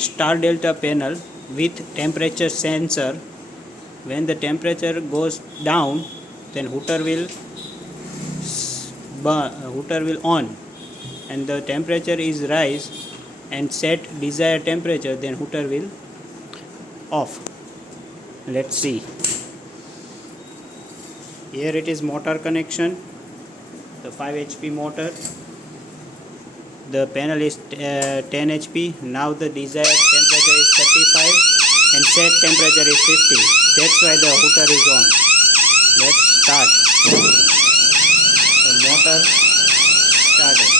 star delta panel with temperature sensor. When the temperature goes down, then hooter will on, and the temperature is rise and set desired temperature, then hooter will off. Let's see. Here it is motor connection, the 5 HP motor. The panel is 10 HP. Now the desired temperature is 35 and set temperature is 50. That's why the hooter is on. Let's start. The motor started.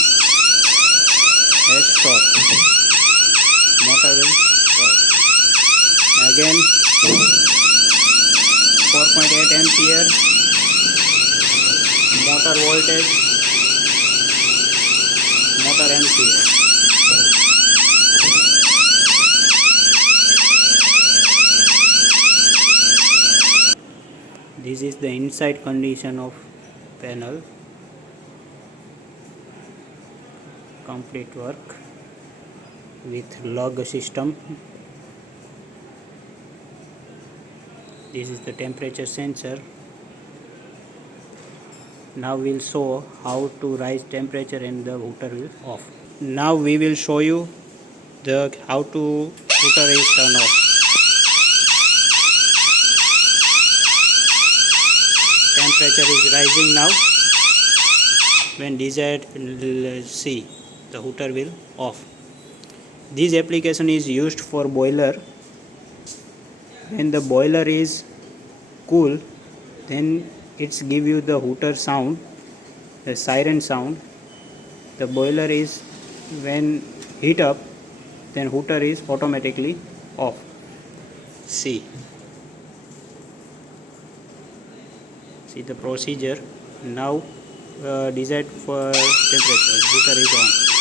Let's stop. Motor will stop. Again 4.8 ampere motor voltage, motor ampere. This is the inside condition of panel. Complete work with lug system. This is the temperature sensor. Now we'll show how to rise temperature and the hooter will off. Now we will show you the how to hooter is turn off. Temperature is rising now. When desired, see the hooter will off. This application is used for boiler. When the boiler is cool, then it's give you the hooter sound, the siren sound. The boiler is when heat up, then hooter is automatically off. See the procedure. Now desired for temperature, hooter is on.